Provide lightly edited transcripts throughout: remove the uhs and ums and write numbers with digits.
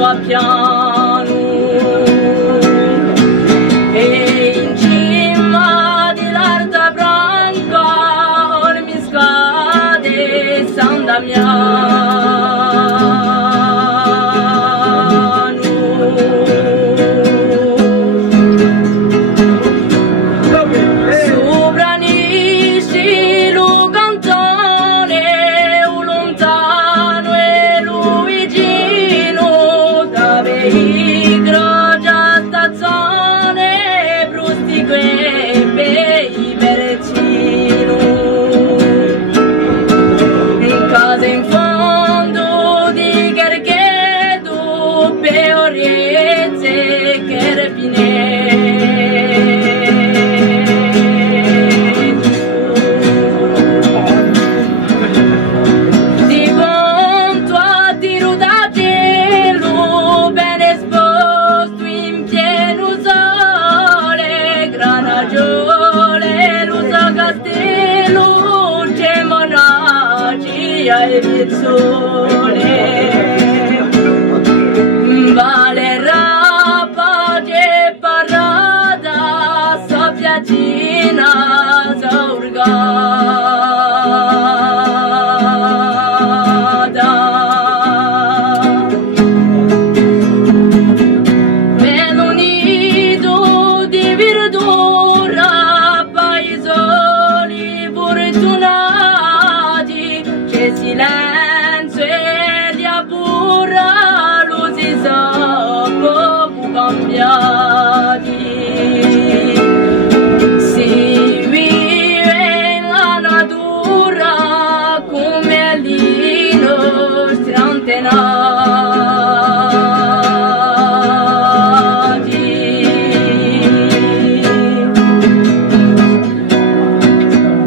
piano a piano, e in cima di l'Arta Branca or mi scade San Damiano. Sopranisci lo cantone, un lontano e Luigino, da veicolo già stazione, brustico e bei vercino. In casa in fondo di Cherchedo, Peoriezze, Cherpine. E Pizzone vale rapace parata sa piaggina saurgata vedo nido di verdura paesoli fortunati che silenzio e li abbura lo si sa poco cambiati. Si vive la natura come i nostri antenati.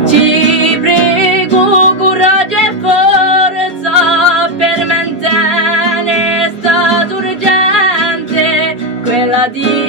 Ti prego coraggio e forza per mantenere stato urgente quella di